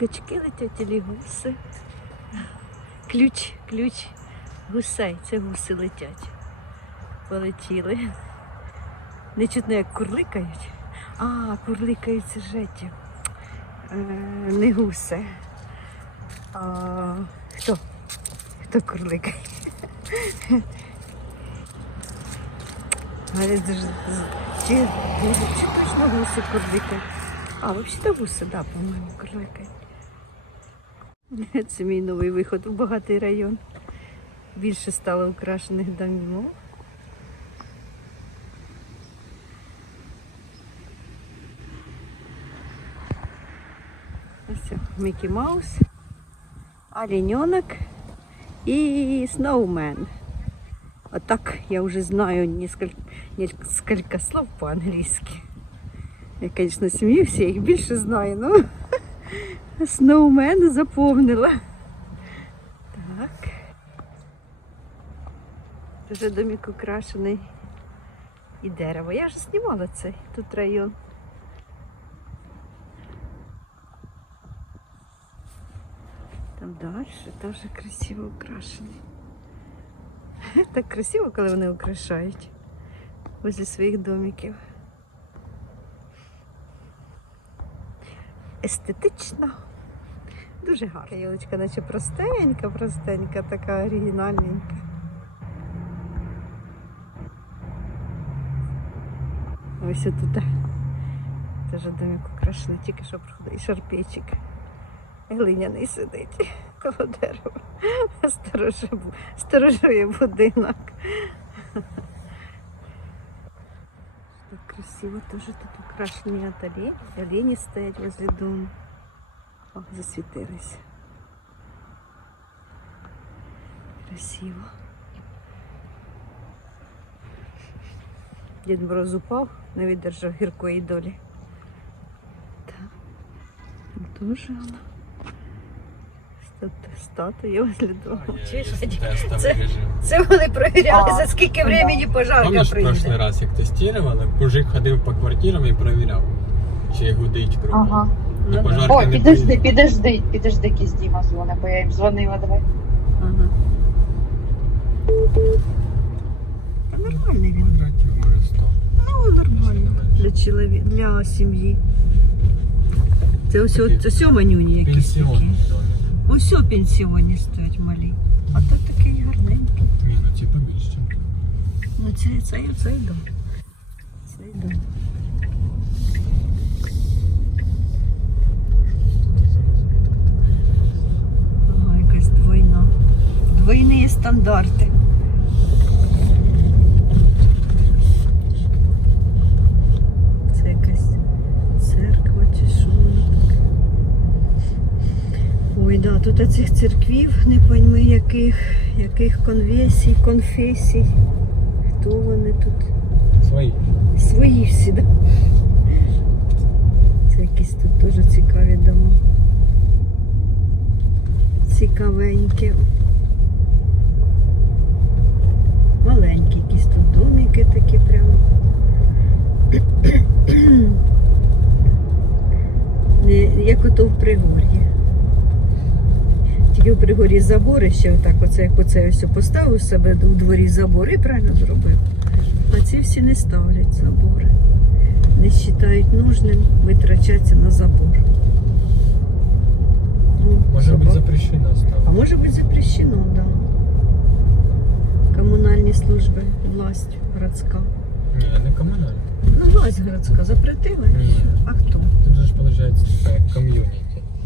качки летять, ілі гуси. Ключ, ключ гусей, це гуси летять. Полетіли. Не чутно, як курликають. А, курликають це жеті. Е, не гуси. А, хто? Хто курликає? Але з- чи, точно гуси курликають? А, взагалі гуси, да, по-моєму, курликають. Це мій новий виход у багатий район. Більше стало украшених домів. Ось Мікі Маус, олененок і сноумен. Отак я вже знаю несколько, слов по-англійськи. Я, звісно, сміюся, я їх більше знаю, ну сноумен заповнила. Так. Вже домик украшений і дерево. Я вже знімала цей тут район. Там далі теж красиво украшений. Так красиво, коли вони украшають возле своїх домиків. Естетично. Дуже гарна. Ялочка наче простенька, простенька, така оригінальненька. Ось тут теж домик украшений, тільки що проходить і шарпейчик. Глиняний сидить коло дерева. Сторожує, сторожує будинок. Так красиво теж тут украшені ательє. Олені стоять возле дому. О, засвітились. Красиво. Дід Мороз упав, не видержав гіркої долі. Так. Дуже вона. Стат- Статуя Вадик? Це- Це вони перевіряли, А, за скільки да. времени в прошлый прийде. раз як тестували, мужик ходив по квартирам і перевіряв, чи гудить кругом. Ага. Ну, пожарка Ой, не підожди, підожди, підожди, кіз Діма дзвонить, бо я їм дзвонила, давай. Ага. Та нормальний він. Квадратів, може, 100. Ну, нормально. Для чоловіка, для сім'ї. Це ось, ось, ось манюні якісь такі. Домик. Ось о пенсіоні стоять малі. А тут такий гарненький. Ні, ну ці побільше. Ну це, це, це йду. Це йду. Ага, якась двойна. Двойні стандарти. Це якась церква чи що. Ой, да, тут цих церквів, не пойми яких, яких конфесій, конфесій. Хто вони тут? Свої. Свої всі, да? Це якісь тут дуже цікаві дома. Цікавенькі. Маленькі якісь тут домики такі прямо. Не, як ото в Пригор'ї. Тільки в Пригор'ї забори ще отак, оце як оце ось поставив себе у дворі забор і правильно зробив. А ці всі не ставлять забори. Не вважають нужним витрачатися на забор. Ну, Може бути запрещено А може бути запрещено, так. Да. Комунальні служби, власть городська. Ні, не комунальні. Ну, власть городська запретили. Ні. А хто? Тут же ж виходить що як ком'юніті.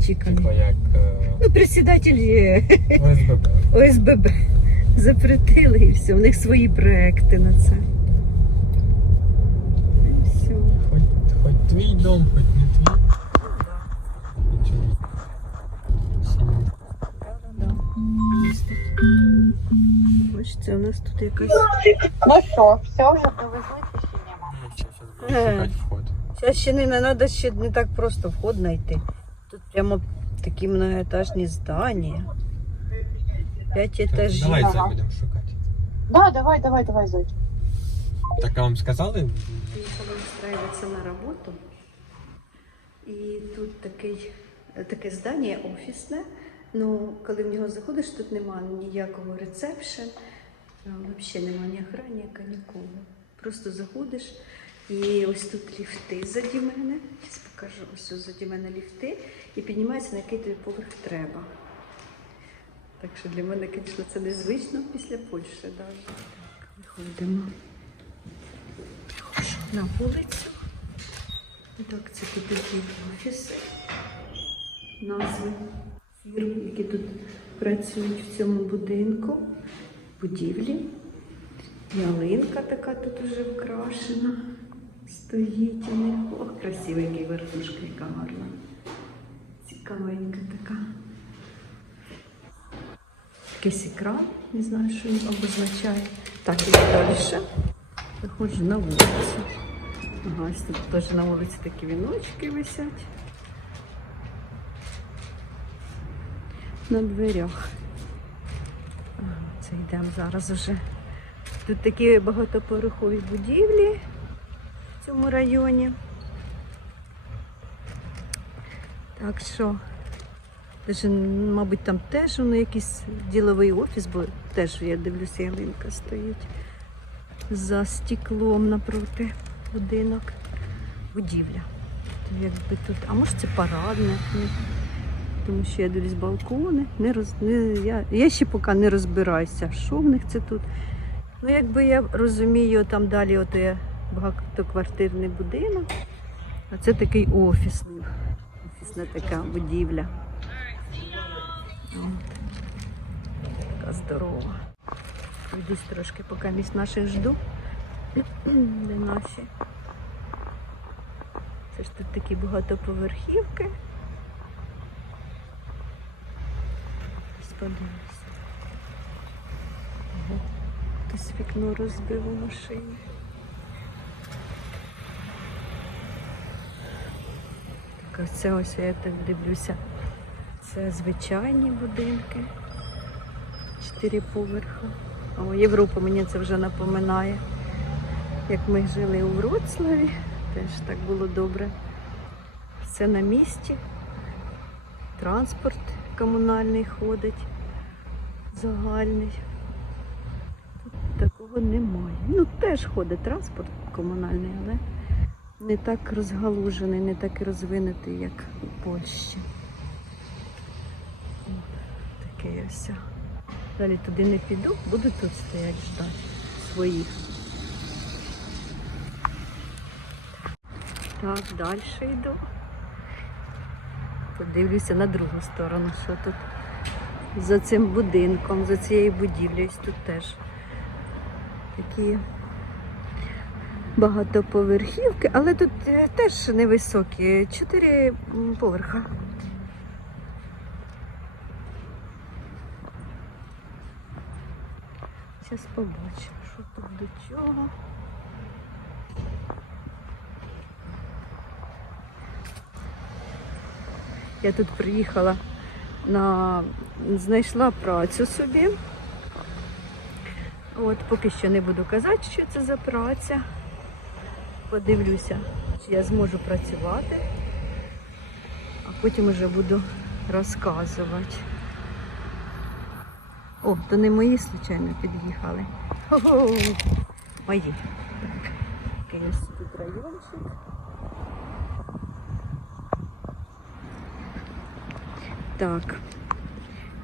Чекали. Типа як Ну, председатель е, е, ОСББ. ОСББ запретили і все. У них свої проекти на це. І все. Хоч, хоч твій дом, хоч Це у нас тут якась. Ну що, все вже привезли чи ще нема? Ну, зараз вход. Зараз ще не треба ще не так просто вход знайти. Тут прямо такі многоетажні здання. П'ять етажів. Давай це будемо шукати. Да, давай, давай, давай, зайчик. Так а вам сказали? Приїхала устраиваться на роботу. І тут такий таке здання офісне. Ну, коли в нього заходиш, тут немає ніякого рецепшн, взагалі немає ні охранника, нікого. Просто заходиш. І ось тут ліфти заді мене. Зараз покажу ось тут заді мене ліфти і піднімається на який тобі поверх треба. Так що для мене, звісно, це незвично після Польщі навіть. Так, виходимо. Виходжу на вулицю. Так, це тут такі офіси, назви фірм, які тут працюють в цьому будинку, будівлі. Ялинка така тут уже вкрашена. Стоїть у них. Ох, красива, який верхушка, яка гарна. Цікавенька така. Якийсь екран, не знаю, що він обозначає. Так, і далі. Виходжу на вулицю. Ага, ось тут теж на вулиці такі віночки висять. На дверях. Це йдемо зараз уже. Тут такі багатоповерхові будівлі в цьому районі. Так що, даже, мабуть, там теж воно якийсь діловий офіс, бо теж я дивлюся, ялинка стоїть за стеклом напроти будинок. Будівля. Якби тут, а може це парадне? Тому що я дивлюсь балкони. Не роз, не, я, я ще поки не розбираюся, що в них це тут. Ну, якби я розумію, там далі от є багатоквартирний будинок, а це такий офісний, офісна така будівля. От. Така здорова. Пройдусь трошки, поки місць наших жду. Де наші? Це ж тут такі багатоповерхівки. Ого. Хтось вікно розбив у машині. Так, оце ось я так дивлюся. Це звичайні будинки. Чотири поверха. О, Європа мені це вже напоминає. Як ми жили у Вроцлаві, теж так було добре. Все на місці. Транспорт комунальний ходить, загальний. Тут такого немає. Ну, теж ходить транспорт комунальний, але не так розгалужений, не так розвинутий, як у Польщі. Таке ось. Далі туди не піду, буду тут стояти ждати своїх. Так, далі йду. Подивлюся на другу сторону, що тут за цим будинком, за цією будівлею. Тут теж такі багатоповерхівки, але тут е, теж невисокі, чотири поверха. Зараз побачимо, що тут до чого. Я тут приїхала на знайшла працю собі. От поки що не буду казати, що це за праця. Подивлюся, чи я зможу працювати, а потім вже буду розказувати. О, то не мої, случайно, під'їхали. Мої. Так. Такий тут райончик. Так,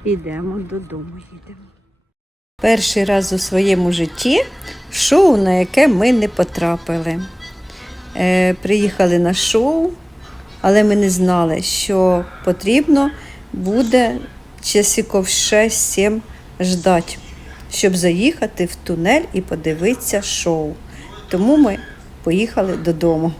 ідемо додому, їдемо. Перший раз у своєму житті шоу, на яке ми не потрапили. Е, приїхали на шоу, але ми не знали, що потрібно буде часиків 6-7 ждати, щоб заїхати в тунель і подивитися шоу. Тому ми поїхали додому.